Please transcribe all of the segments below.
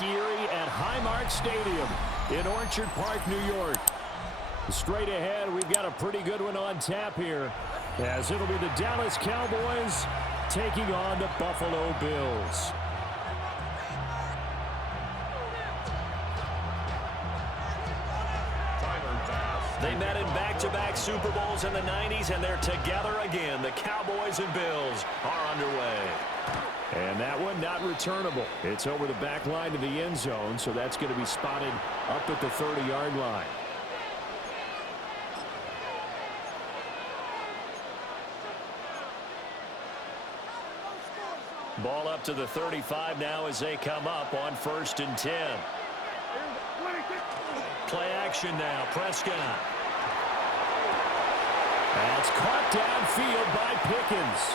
Lake Erie at Highmark Stadium in Orchard Park, New York. Straight ahead, we've got a pretty good one on tap here, as it'll be the Dallas Cowboys taking on the Buffalo Bills. They met in back-to-back Super Bowls in the 90s, and they're together again. The Cowboys and Bills are underway. And that one not returnable. It's over the back line to the end zone, so that's going to be spotted up at the 30-yard line. Ball up to the 35 now as they come up on 1st and 10. Play action now. Prescott. That's caught downfield by Pickens.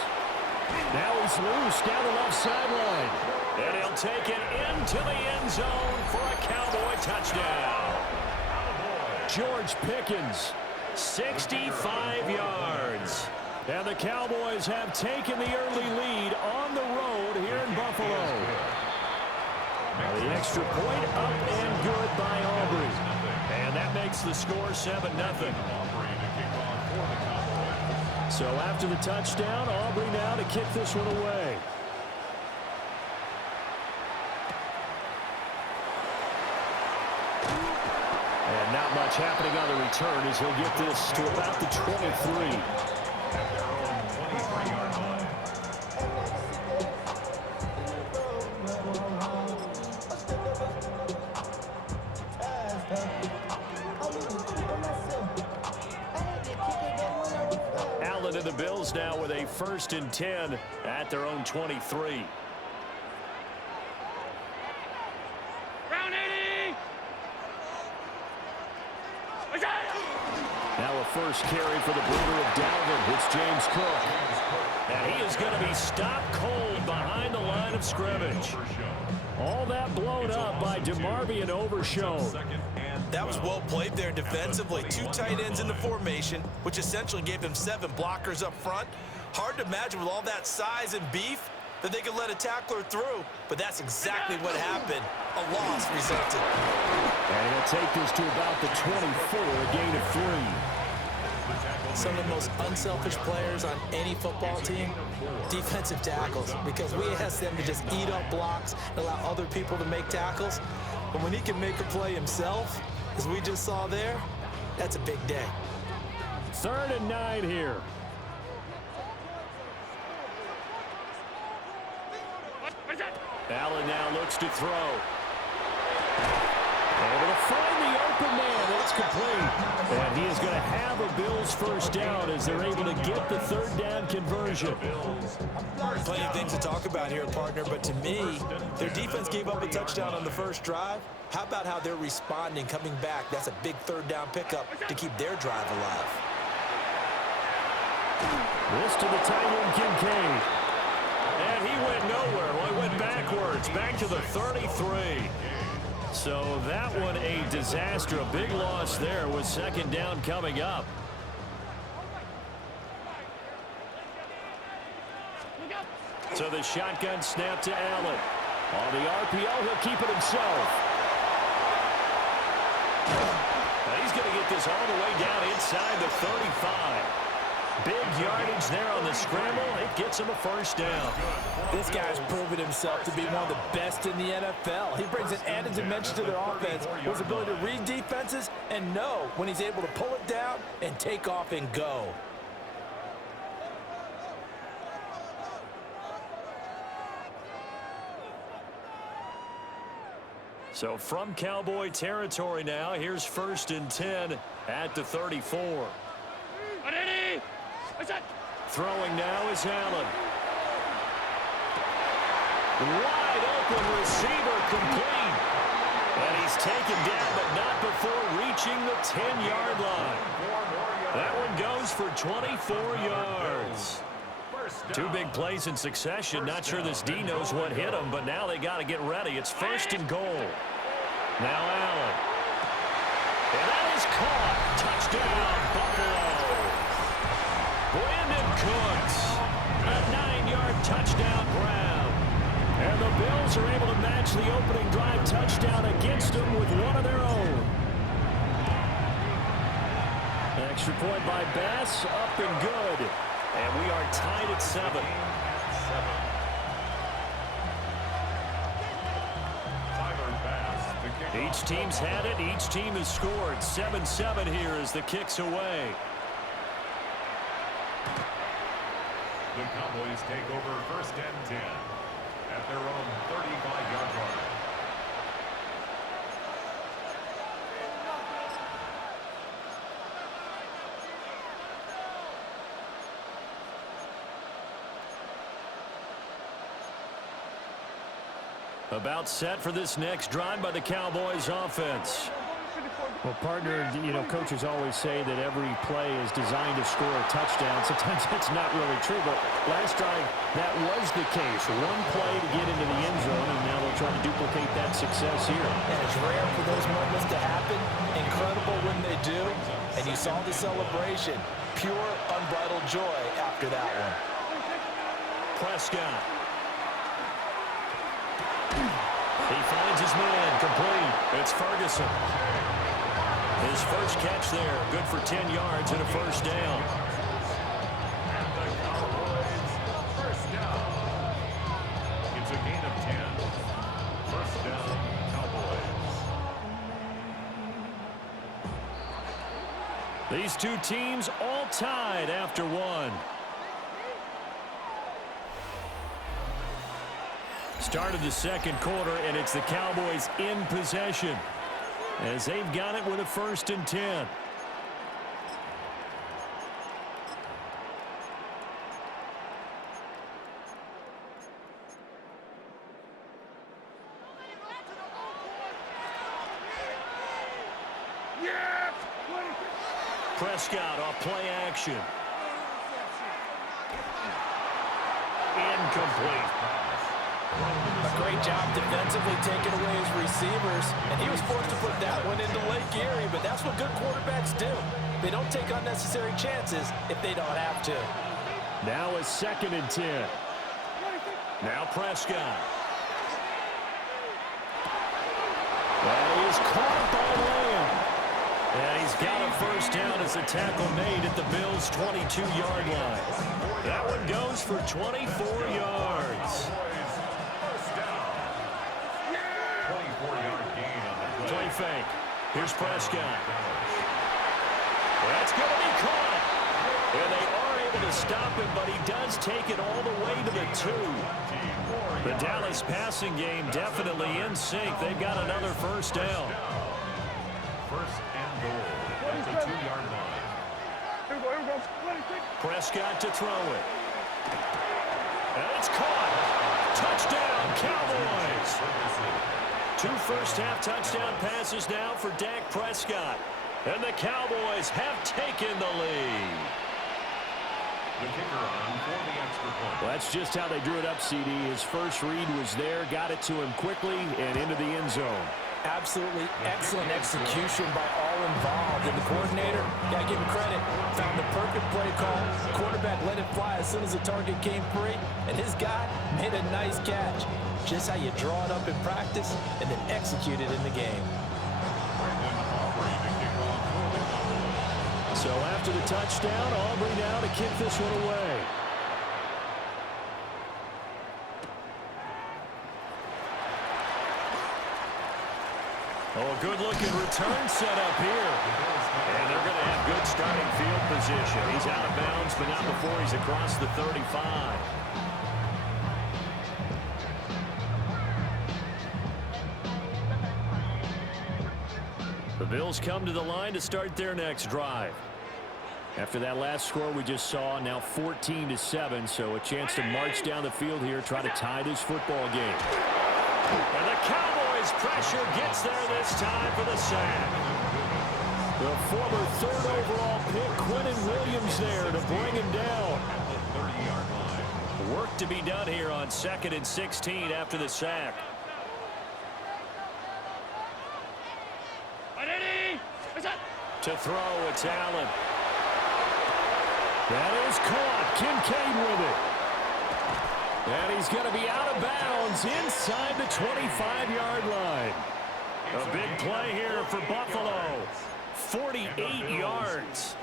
Now he's loose down the left sideline. And he'll take it into the end zone for a Cowboy touchdown. George Pickens, 65 yards. And the Cowboys have taken the early lead on the road here in Buffalo. Now the extra point up and good by Aubrey. And that makes the score 7-0. So after the touchdown, Aubrey now to kick this one away. And not much happening on the return as he'll get this to about the 23. Allen and the Bills now with a 1st and 10 at their own 23. Now a first carry for the brother of Dalvin. It's James Cook. And he is going to be stopped cold behind the line of scrimmage. All that blown up by DeMarvion Overshown. That was well played there defensively. 2 tight ends in the formation, which essentially gave him 7 blockers up front. Hard to imagine with all that size and beef that they could let a tackler through, but that's exactly what happened. A loss resulted. And he'll take this to about the 24, a gain of 3. Some of the most unselfish players on any football team, defensive tackles, because we ask them to just eat up blocks and allow other people to make tackles. But when he can make a play himself, as we just saw there, that's a big day. 3rd and 9 here. Allen now looks to throw. Able to find the open man. That's complete. And he is going to have a Bills first down as they're able to get the 3rd down conversion. Plenty of things to talk about here, partner, but to me, their defense gave up a touchdown on the first drive. How about how they're responding, coming back? That's a big 3rd down pickup to keep their drive alive. This to the tight end, Kincaid. And he went nowhere. Well, he went backwards, back to the 33. So that one a disaster, a big loss there with 2nd down coming up. So the shotgun snap to Allen. On the RPO, he'll keep it himself. Now he's going to get this all the way down inside the 35. Big yardage there on the scramble. It gets him a first down. This guy's proven himself to be one of the best in the NFL. He brings an added dimension to their offense with his ability to read defenses and know when he's able to pull it down and take off and go. So from Cowboy territory now, here's 1st and 10 at the 34. Throwing now is Allen. Wide open receiver complete. And he's taken down, but not before reaching the 10-yard line. That one goes for 24 yards. 2 big plays in succession. Not sure this D knows what hit him, but now they got to get ready. It's 1st and goal. Now Allen. And that is caught. Touchdown, Buffalo. Brandon Cooks. A 9-yard touchdown grab. And the Bills are able to match the opening drive touchdown against them with one of their own. Extra point by Bass, up and good. And we are tied at 7. Each team's had it. Each team has scored. 7-7 here as the kick's away. The Cowboys take over 1st and 10 at their own 35-yard line. About set for this next drive by the Cowboys offense. Well, partner, coaches always say that every play is designed to score a touchdown. Sometimes that's not really true, but last drive, that was the case. One play to get into the end zone, and now they'll try to duplicate that success here. And it's rare for those moments to happen. Incredible when they do. And you saw the celebration. Pure, unbridled joy after that one. Prescott. He finds his man, complete. It's Ferguson. His first catch there, good for 10 yards and a first down. And the Cowboys, first down. It's a gain of 10. First down, Cowboys. These two teams all tied after one. Start of the second quarter, and it's the Cowboys in possession as they've got it with a 1st and 10. Prescott off play action. Incomplete. A great job defensively taking away his receivers, and he was forced to put that one into Lake Erie, but that's what good quarterbacks do. They don't take unnecessary chances if they don't have to. Now a 2nd and 10. Now Prescott. That is caught by Lamb. And he's got a first down as the tackle made at the Bills' 22-yard line. That one goes for 24 yards. Play fake. Here's Prescott. That's going to be caught. And they are able to stop him, but he does take it all the way to the 2. The Dallas passing game definitely in sync. They've got another first down. First and goal at the 2-yard line. Prescott to throw it. And it's caught. Touchdown, Cowboys. 2 first-half touchdown passes now for Dak Prescott. And the Cowboys have taken the lead. The kicker on for the extra point. Well, that's just how they drew it up, CD. His first read was there, got it to him quickly, and into the end zone. Absolutely excellent execution by all involved. And the coordinator, got to give him credit, found the perfect play call. Quarterback let it fly as soon as the target came free, and his guy made a nice catch. Just how you draw it up in practice and then execute it in the game. So after the touchdown, Aubrey now to kick this one away. Oh, good-looking return set up here. And they're going to have good starting field position. He's out of bounds, but not before he's across the 35. The Bills come to the line to start their next drive. After that last score we just saw, now 14-7, so a chance to march down the field here, try to tie this football game. And the Cowboys pressure gets there this time for the sack. The former 3rd overall pick, Quinnen Williams, there to bring him down. Work to be done here on 2nd and 16 after the sack. To throw, it's Allen. That is caught. Kincaid with it. And he's going to be out of bounds inside the 25-yard line. A big play here for Buffalo. 48 yards.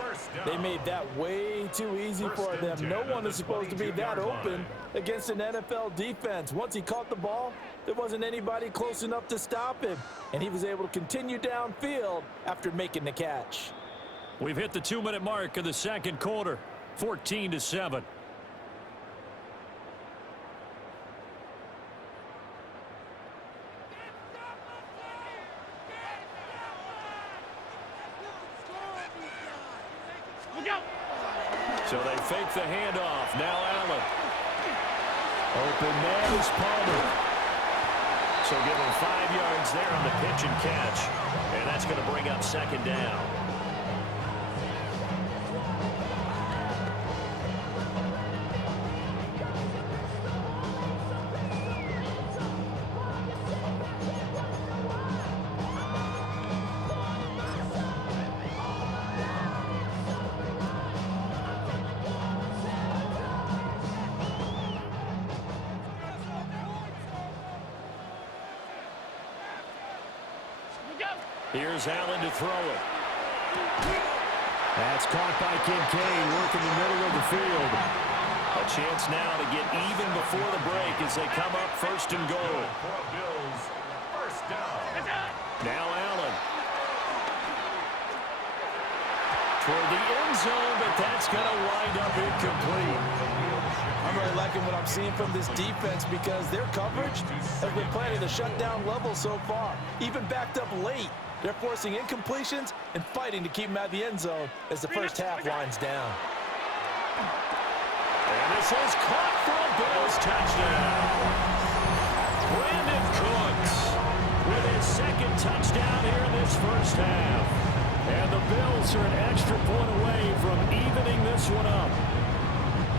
They made that way too easy for them. No one is supposed to be that open against an NFL defense. Once he caught the ball, there wasn't anybody close enough to stop him. And he was able to continue downfield after making the catch. We've hit the 2-minute mark of the second quarter. 14-7. So they fake the handoff. Now Allen. Open man is Palmer. So give him 5 yards there on the pitch and catch. And that's going to bring up second down. Here's Allen to throw it. That's caught by Kincaid, working the middle of the field. A chance now to get even before the break as they come up first and goal. Now Allen. Toward the end zone, but that's going to wind up incomplete. I'm really liking what I'm seeing from this defense because their coverage has been playing at a shutdown level so far. Even backed up late, they're forcing incompletions and fighting to keep them out of the end zone as the first half winds down. And this is caught for a Bills touchdown. Brandon Cooks with his second touchdown here in this first half. And the Bills are an extra point away from evening this one up.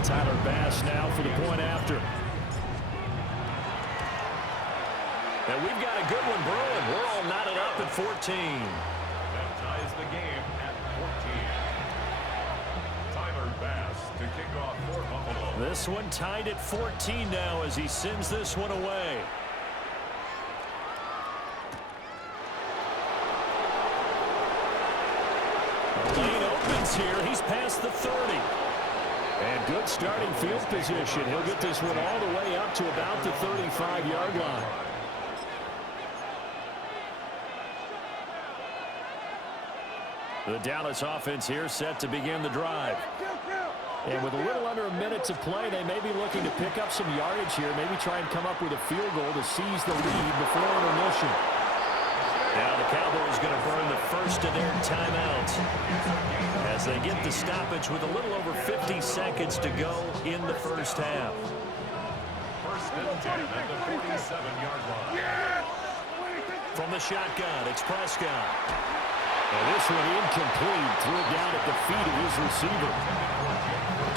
Tyler Bass now for the point after. And we've got a good one brewing. We're all knotted up at 14. That ties the game at 14. Tyler Bass to kick off for Buffalo. This one tied at 14 now as he sends this one away. The lane opens here. He's past the 30. And good starting field position. He'll get this one all the way up to about the 35-yard line. The Dallas offense here set to begin the drive. And with a little under a minute to play, they may be looking to pick up some yardage here, maybe try and come up with a field goal to seize the lead before intermission. Now the Cowboys going to burn the first of their timeouts as they get the stoppage with a little over 50 seconds to go in the first half. First and 10 at the 47-yard line. From the shotgun, it's Prescott. And this one incomplete, threw it down at the feet of his receiver.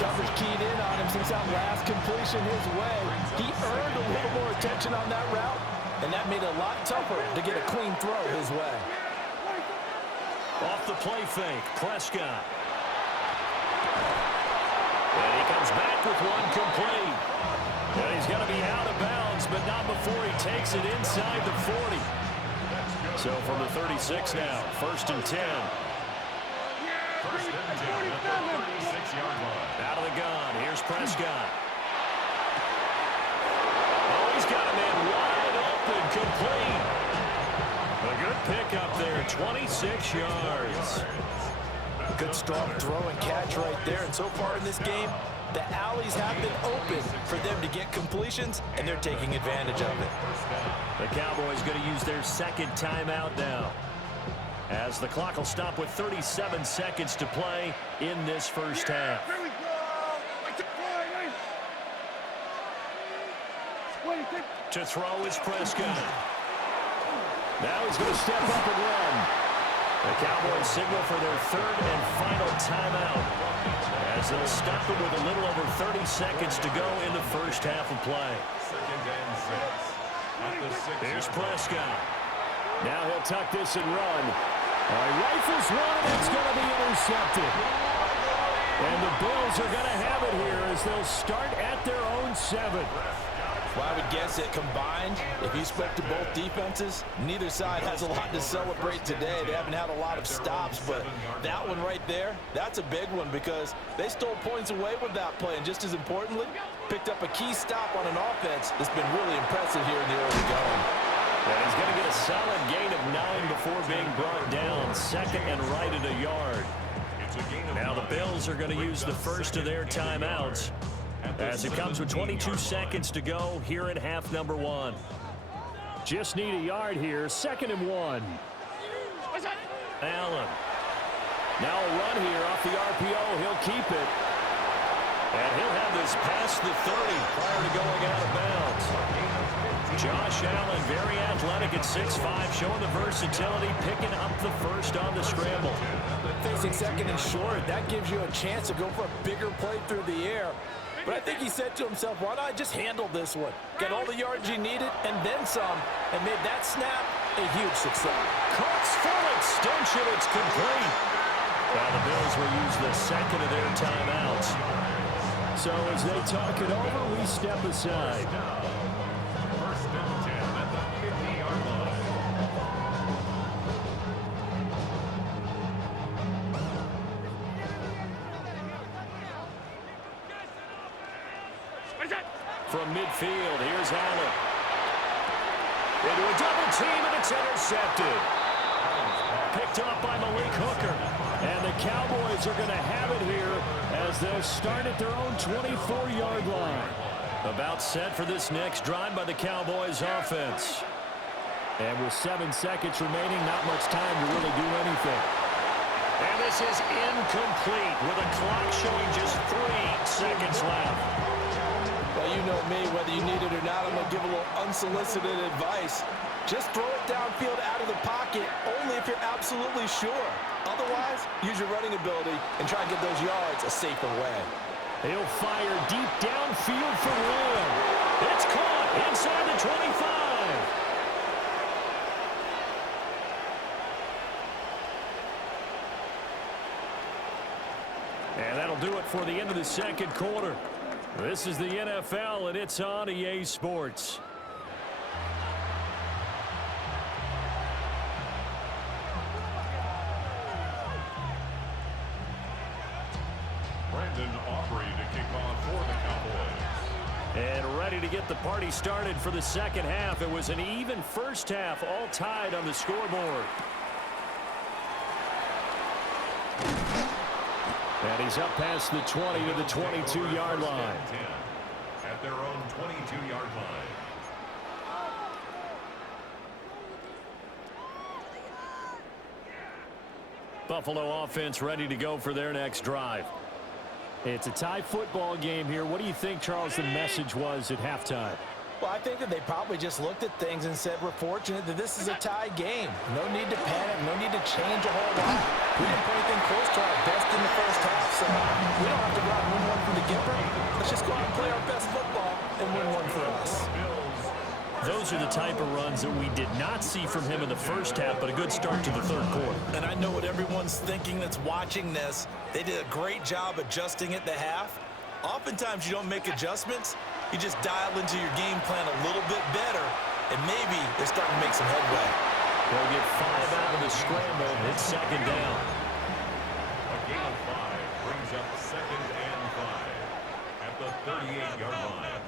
Coverage keyed in on him since that last completion his way. He earned a little more attention on that route, and that made it a lot tougher to get a clean throw his way. Off the play fake, Prescott. And he comes back with one complete. And he's going to be out of bounds, but not before he takes it inside the 40. So from the 36 now, first and 10. First and 10 at the 36-yard line. Out of the gun, here's Prescott. Oh, he's got a man wide open, complete. A good pickup there, 26 yards. Good strong throw and catch right there. And so far in this game, the alleys have been open for them to get completions, and they're taking advantage of it. The Cowboys going to use their second timeout now, as the clock will stop with 37 seconds to play in this first half. To throw is Prescott. Now he's going to step up and run. The Cowboys signal for their third and final timeout, as they'll stop it with a little over 30 seconds to go in the first half of play. Second and 6. Here's Prescott. Now he'll tuck this and run. Rifles one, and it's going to be intercepted. And the Bills are going to have it here as they'll start at their own 7. Well, I would guess that combined, if you spoke to both defenses, neither side has a lot to celebrate today. They haven't had a lot of stops, but that one right there, that's a big one because they stole points away with that play. And just as importantly, picked up a key stop on an offense that's been really impressive here in the early going. And he's going to get a solid gain of 9 before being brought down. Second and right at a yard. Now the Bills are going to use the first of their timeouts as it comes with 22 seconds to go here in half number 1. Just need a yard here. 2nd and 1. Allen. Now a run here off the RPO. He'll keep it. And he'll have this past the 30 prior to going out of bounds. Josh Allen, very athletic at 6'5", showing the versatility, picking up the first on the scramble. Facing 2nd and short, that gives you a chance to go for a bigger play through the air. But I think he said to himself, why not just handle this one? Get all the yards you needed and then some, and made that snap a huge success. Cook's full extension, it's complete. Now the Bills will use the second of their timeouts. So as they talk it over, we step aside. First and 10 at the 50-yard line. From midfield, here's Allen. Into a double team, and it's intercepted. Picked up by Malik Hooker. And the Cowboys are going to have it here as they'll start at their own 24-yard line. About set for this next drive by the Cowboys offense. And with 7 seconds remaining, not much time to really do anything. And this is incomplete with a clock showing just 3 seconds left. Well, you know me, whether you need it or not, I'm going to give a little unsolicited advice. Just throw it downfield out of the pocket only if you're absolutely sure. Otherwise, use your running ability and try and get those yards a safer way. He'll fire deep downfield for Lamb. It's caught inside the 25. And that'll do it for the end of the second quarter. This is the NFL, and it's on EA Sports. Brandon Aubrey to kick off for the Cowboys. And ready to get the party started for the second half. It was an even first half, all tied on the scoreboard. And he's up past the 20 to the 22-yard line. At their own 22-yard line. Buffalo offense ready to go for their next drive. It's a tie football game here. What do you think, Charles, the message was at halftime? Well, I think that they probably just looked at things and said, we're fortunate that this is a tie game. No need to panic. No need to change a whole lot. We didn't put anything close to our best in the first half, so we don't have to go out and win one from the Gipper. Let's just go out and play our best football and win one for us. Those are the type of runs that we did not see from him in the first half, but a good start to the third quarter. And I know what everyone's thinking that's watching this. They did a great job adjusting at the half. Oftentimes you don't make adjustments. You just dial into your game plan a little bit better, and maybe they're starting to make some headway. They'll get 5 out of the scramble. It's second down. A gain of 5 brings up 2nd and 5 at the 38-yard line.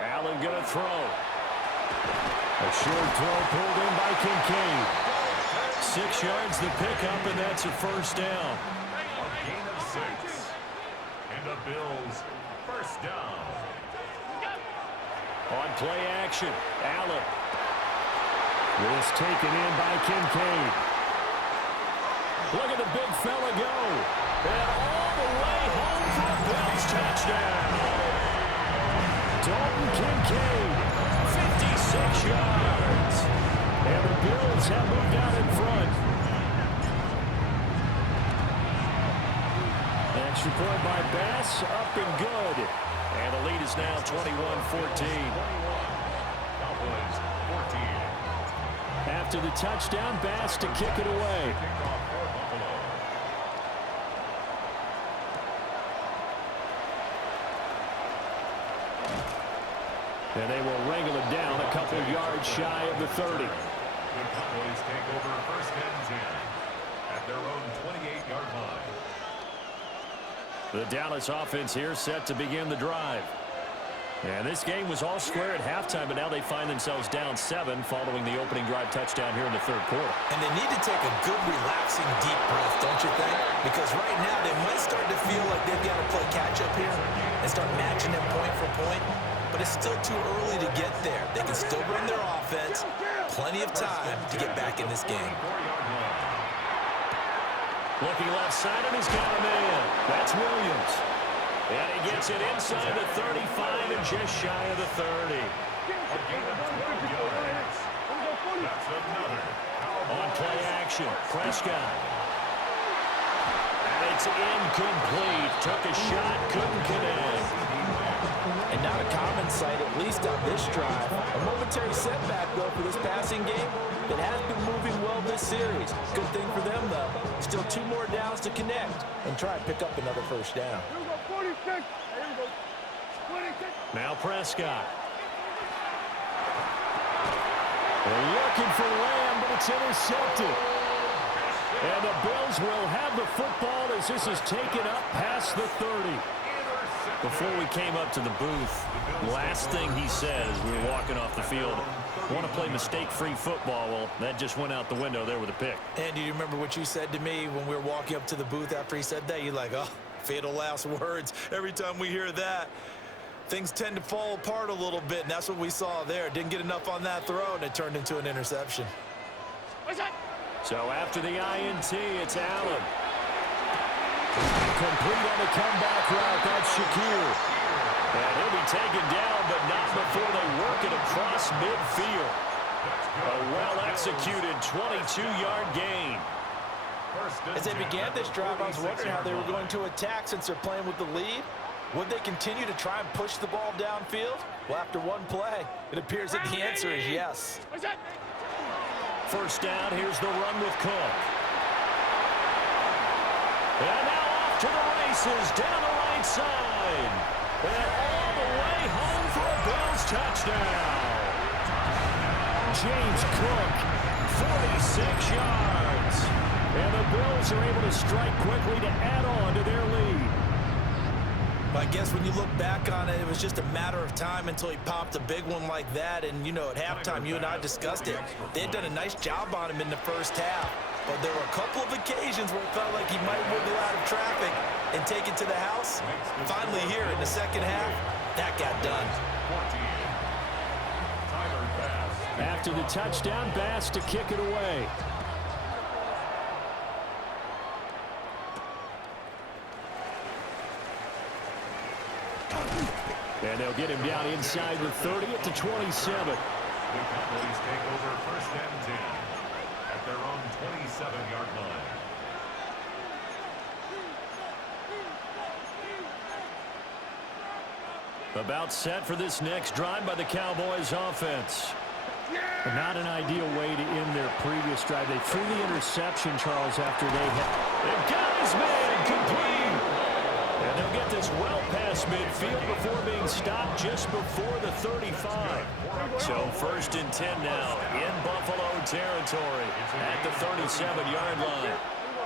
Allen going to throw. A short throw pulled in by Kincaid. 6 yards the pickup, and that's a first down. A gain of 6. And the Bills first down. On play action, Allen. This taken in by Kincaid. Look at the big fella go. And all the way home for a Bills touchdown. Dalton Kincaid, 56 yards. And the Bills have moved out in front. Extra point by Bass, up and good. And the lead is now 21-14. Cowboys 14. After the touchdown, Bass to kick it away. Kickoff for Buffalo. And they will wrangle it down a couple yards shy of the 30. The Cowboys take over first and 10 at their own 28-yard line. The Dallas offense here set to begin the drive. And this game was all square at halftime, but now they find themselves down 7 following the opening drive touchdown here in the third quarter. And they need to take a good, relaxing, deep breath, don't you think? Because right now they might start to feel like they've got to play catch-up here and start matching them point for point. But it's still too early to get there. They can still run their offense. Plenty of time to get back in this game. Looking left side, and he's got a man. That's Williams. And he gets it inside the 35 and just shy of the 30. A gain of 12 yards. That's another. On play action, Prescott. And it's incomplete. Took a shot, couldn't connect. And not a common sight, at least on this drive. A momentary setback, though, for this passing game that has been moving well this series. Good thing for them, though. Still 2 more downs to connect and try and pick up another first down. Now Prescott. They're looking for Lamb, but it's intercepted. And the Bills will have the football as this is taken up past the 30. Before we came up to the booth, last thing he said as we were walking off the field, want to play mistake-free football. Well, that just went out the window there with a pick. And do you remember what you said to me when we were walking up to the booth after he said that? You're like, oh, fatal last words. Every time we hear that, things tend to fall apart a little bit, and that's what we saw there. Didn't get enough on that throw, and it turned into an interception. So after the INT, it's Allen. Complete on the comeback route. That's Shakir. And he'll be taken down, but not before they work it across midfield. A well-executed 22-yard gain. As they began this drive, I was wondering how they were going to attack since they're playing with the lead. Would they continue to try and push the ball downfield? Well, after one play, it appears that the answer is yes. First down, here's the run with Cook. And now off to the races, down the right side. And all the way home for a Bills touchdown. James Cook, 46 yards. And the Bills are able to strike quickly to add on to their lead. I guess when you look back on it, it was just a matter of time until he popped a big one like that. And, you know, at halftime, you and I discussed it. They had done a nice job on him in the first half. But there were a couple of occasions where it felt like he might wiggle out of traffic and take it to the house. Finally here in the second half, that got done. After the touchdown, Bass to kick it away. And they'll get him down inside the 30 at the 27. The Cowboys take over first and 10 at their own 27-yard line. About set for this next drive by the Cowboys offense. Not an ideal way to end their previous drive. They threw the interception, Charles, after they've got his man complete. And they'll get this well past midfield before being stopped just before the 35. So first and 10 now in Buffalo territory at the 37-yard line.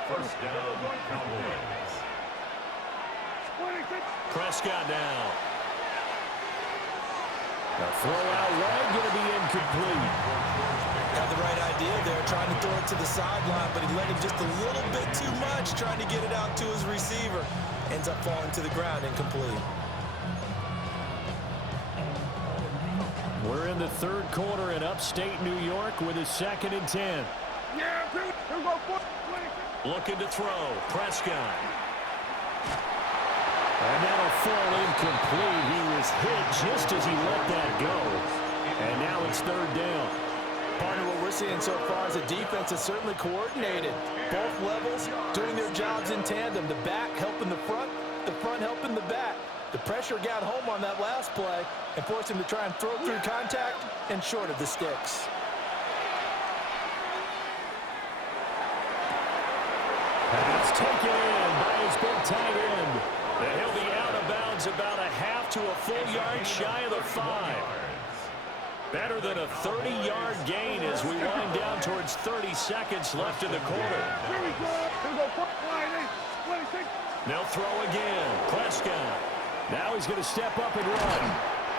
First down, Cowboys. Prescott now. The throw out wide, going to be incomplete. Had the right idea there, trying to throw it to the sideline, but he let him just a little bit too much, trying to get it out to his receiver. Ends up falling to the ground, incomplete. We're in the third quarter in upstate New York with a 2nd and 10. Looking to throw, Prescott. And that'll fall incomplete. He was hit just as he let that go. And now it's 3rd down. Part of what we're seeing so far is the defense is certainly coordinated. Both levels doing their jobs in tandem. The back helping the front helping the back. The pressure got home on that last play and forced him to try and throw through contact and short of the sticks. Pass taken in by his big tight end. And he'll be out of bounds about a half to a full yard shy of the 5. Better than a 30-yard gain as we wind down towards 30 seconds left in the quarter. They'll throw again. Prescott. Now he's going to step up and run.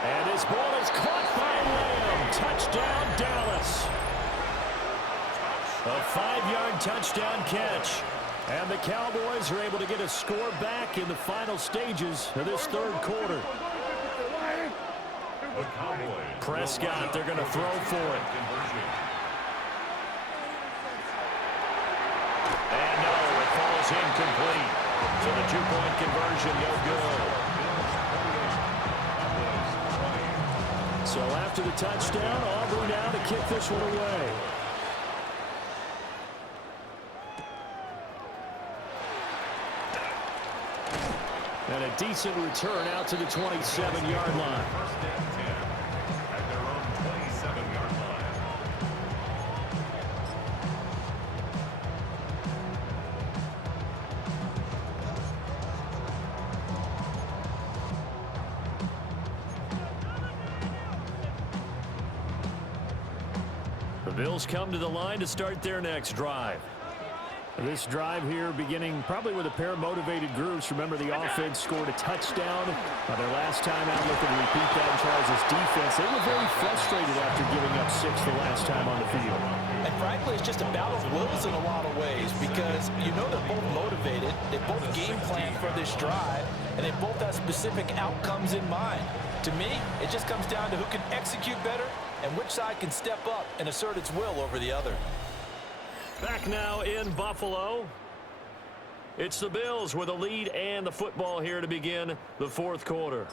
And his ball is caught by Lamb. Touchdown, Dallas. A 5-yard touchdown catch. And the Cowboys are able to get a score back in the final stages of this third quarter. Prescott, they're going to throw for it. And no, it falls incomplete. So the two-point conversion, no good. So after the touchdown, Aubrey now to kick this one away. And a decent return out to the 27-yard line. First and 10 at their own 27-yard line. The Bills come to the line to start their next drive. This drive here beginning probably with a pair of motivated groups. Remember, the offense scored a touchdown their last time out. Looking to repeat that in Charles' defense. They were very frustrated after giving up 6 the last time on the field. And frankly, it's just a battle of wills in a lot of ways because you know they're both motivated. They both game plan for this drive, and they both have specific outcomes in mind. To me, it just comes down to who can execute better and which side can step up and assert its will over the other. Back now in Buffalo. It's the Bills with a lead and the football here to begin the fourth quarter.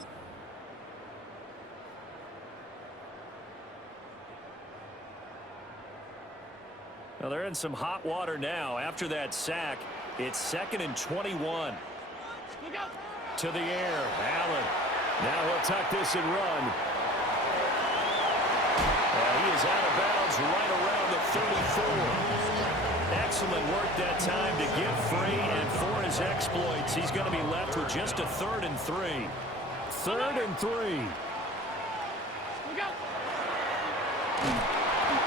Now they're in some hot water now. After that sack, it's 2nd and 21. To the air, Allen. Now he'll tuck this and run. And he is out of bounds right around the 34. Excellent work that time to get free, and for his exploits, he's going to be left with just a 3rd and 3. 3rd and 3.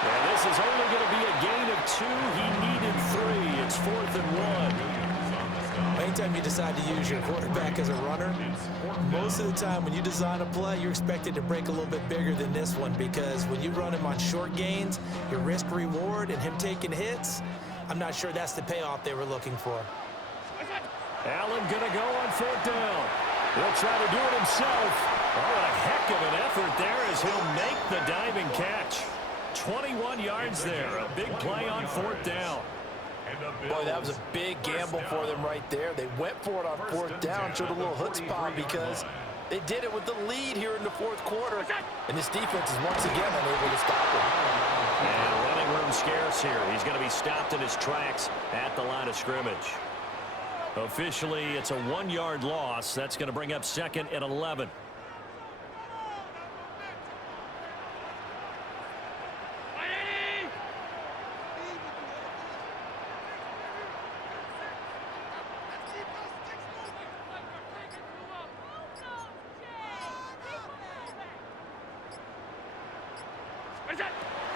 And this is only going to be a gain of 2. He needed 3. It's 4th and 1. Anytime you decide to use your quarterback as a runner, most of the time when you design a play, you're expected to break a little bit bigger than this one because when you run him on short gains, your risk-reward and him taking hits, I'm not sure that's the payoff they were looking for. Allen going to go on 4th down. He'll try to do it himself. Oh, a heck of an effort there as he'll make the diving catch. 21 yards there. A big play on 4th down. Boy, that was a big gamble for them right there. They went for it on 4th down, showed a little chutzpah because they did it with the lead here in the 4th quarter. And this defense is once again unable to stop it. And running room scarce here. He's going to be stopped in his tracks at the line of scrimmage. Officially, it's a 1-yard loss. That's going to bring up 2nd and 11.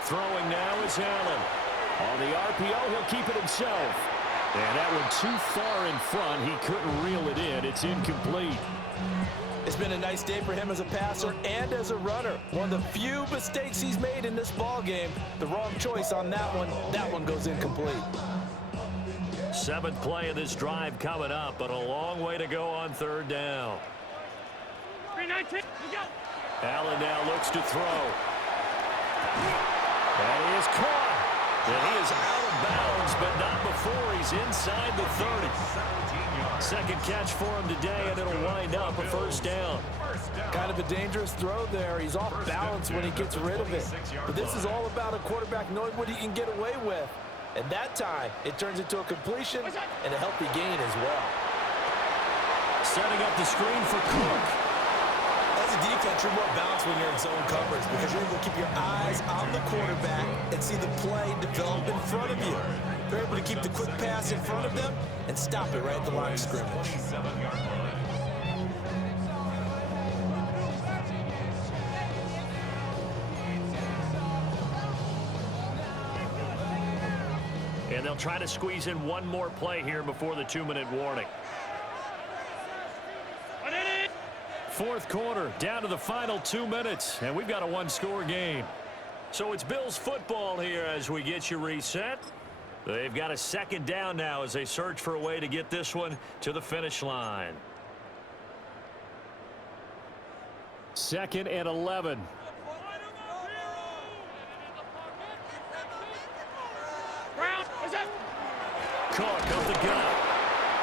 Throwing now is Allen. On the RPO, he'll keep it himself. And that one too far in front. He couldn't reel it in. It's incomplete. It's been a nice day for him as a passer and as a runner. One of the few mistakes he's made in this ball game. The wrong choice on that one. That one goes incomplete. 7th play of this drive coming up, but a long way to go on 3rd down. Allen now looks to throw. And he is caught. And he is out of bounds, but not before he's inside the 30. 2nd catch for him today, and it'll wind up a 1st down. Kind of a dangerous throw there. He's off balance when he gets rid of it. But this is all about a quarterback knowing what he can get away with. And that time, it turns into a completion and a healthy gain as well. Setting up the screen for Cook. As a defense, you're more balanced when you're in zone coverage because you're able to keep your eyes on the quarterback and see the play develop in front of you. You're able to keep the quick pass in front of them and stop it right at the line of scrimmage. And they'll try to squeeze in one more play here before the 2-minute warning. Fourth quarter, down to the final 2 minutes, and we've got a one-score game. So it's Bills football here as we get you reset. They've got a second down now as they search for a way to get this one to the finish line. 2nd and 11. Cook up the gut.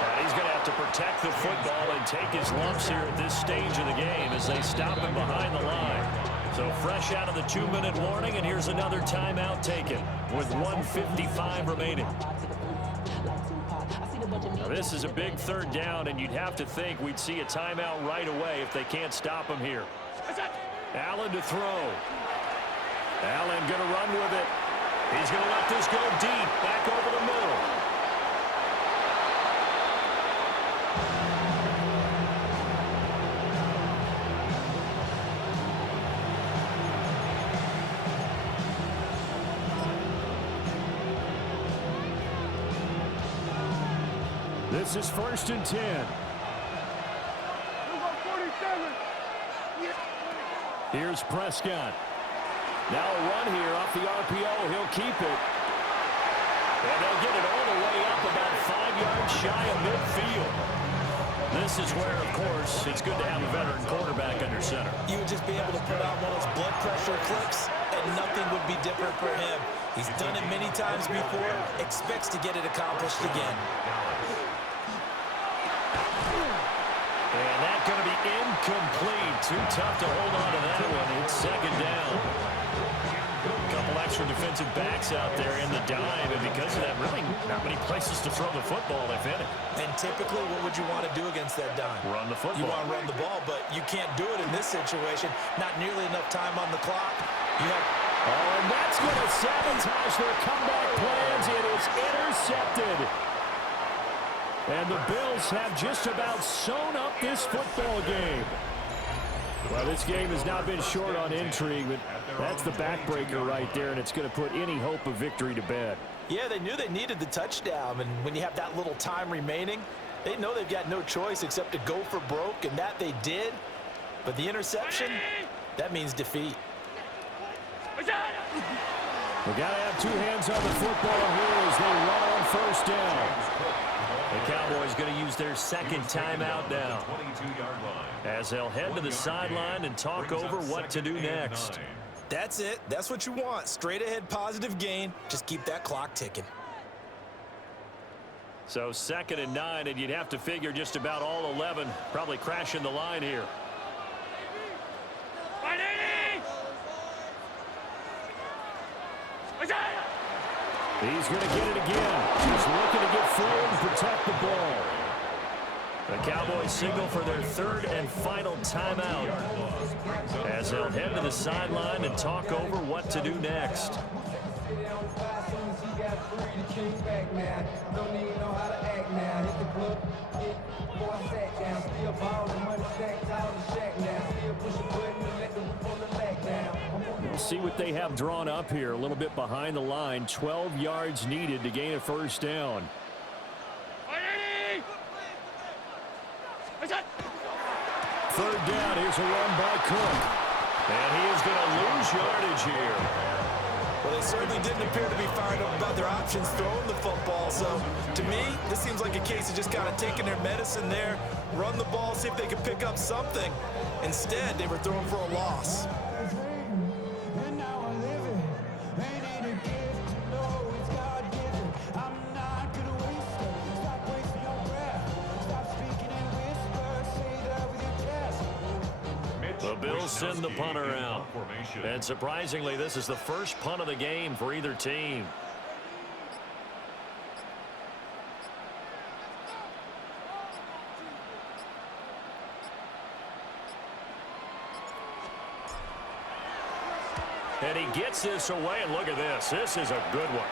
And he's going to have to protect the football and take his lumps here at this stage of the game as they stop him behind the line. So fresh out of the 2-minute warning, and here's another timeout taken with 1:55 remaining. Now this is a big third down, and you'd have to think we'd see a timeout right away if they can't stop him here. Allen to throw. Allen going to run with it. He's going to let this go deep, back over the middle. This is 1st and 10. Here's Prescott. Now a run here off the RPO. He'll keep it. And they'll get it all the way up about 5 yards shy of midfield. This is where, of course, it's good to have a veteran quarterback under center. You would just be able to put on one of those blood pressure clips, and nothing would be different for him. He's done it many times before, expects to get it accomplished again. And that's going to be incomplete. Too tough to hold on to that one. It's 2nd down. A couple extra defensive backs out there in the dime, and because of that, really not many places to throw the football, if any. And typically, what would you want to do against that dime? Run the football. You want to run the ball, but you can't do it in this situation. Not nearly enough time on the clock. You have... Oh, and that's going to sabotage their comeback plans. It is intercepted. And the Bills have just about sewn up this football game. Well, this game has not been short on intrigue, but that's the backbreaker right there, and it's going to put any hope of victory to bed. Yeah, they knew they needed the touchdown, and when you have that little time remaining, they know they've got no choice except to go for broke, and that they did. But the interception, that means defeat. We got to have two hands on the football here as they run on 1st down. The Cowboys going to use their 2nd timeout now, as they'll head to the sideline and talk over what to do next. That's it. That's what you want. Straight ahead positive gain. Just keep that clock ticking. So 2nd and 9, and you'd have to figure just about all 11 probably crashing the line here. He's going to get it again. He's looking to get forward and protect the ball. The Cowboys signal for their 3rd and final timeout, as they'll head to the sideline and talk over what to do next. We'll see what they have drawn up here. A little bit behind the line. 12 yards needed to gain a 1st down. 3rd down. Here's a run by Cook. And he is going to lose yardage here. Well, they certainly didn't appear to be fired up about their options throwing the football. So, to me, this seems like a case of just kind of taking their medicine there, run the ball, see if they could pick up something. Instead, they were throwing for a loss. The Bills send the punter out. And surprisingly, this is the first punt of the game for either team. And he gets this away, and look at this. This is a good one.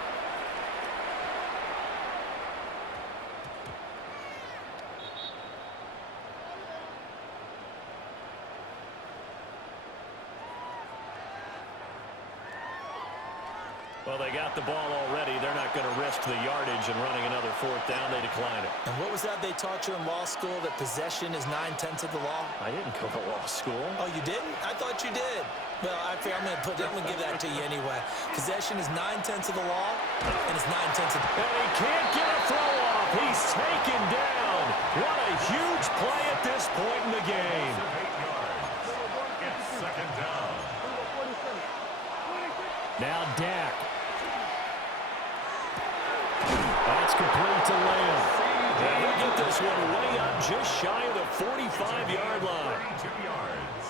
Well, they got the ball already. They're not going to risk the yardage and running another fourth down. They decline it. And what was that they taught you in law school, that possession is 9/10 of the law? I didn't go to law school. Oh, you didn't? I thought you did. Well, I'm going to give that to you anyway. Possession is 9/10 of the law, and it's 9/10 of the... And he can't get a throw off. He's taken down. What a huge play at this point in the game. 8 yards. It's second down. Now Dak. That's complete to Lamb. And he'll get this one way up just shy of the 45-yard line. 32 yards.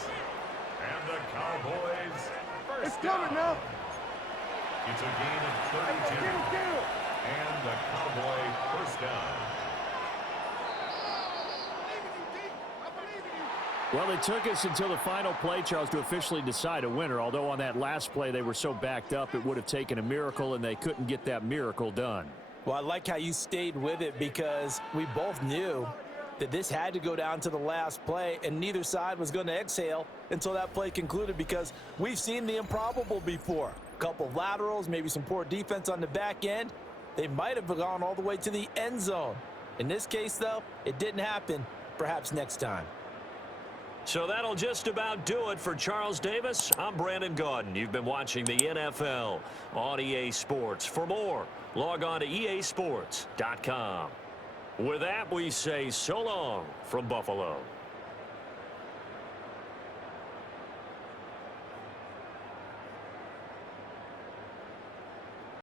And the Cowboys first It's down. coming now. It's a gain of 32. And the Cowboy first down. Well, it took us until the final play, Charles, to officially decide a winner. Although on that last play they were so backed up, it would have taken a miracle, and they couldn't get that miracle done. Well, I like how you stayed with it, because we both knew that this had to go down to the last play, and neither side was going to exhale until that play concluded, because we've seen the improbable before. A couple of laterals, maybe some poor defense on the back end. They might have gone all the way to the end zone. In this case, though, it didn't happen. Perhaps next time. So that'll just about do it for Charles Davis. I'm Brandon Gaudin. You've been watching the NFL on EA Sports. For more, log on to easports.com. With that, we say so long from Buffalo.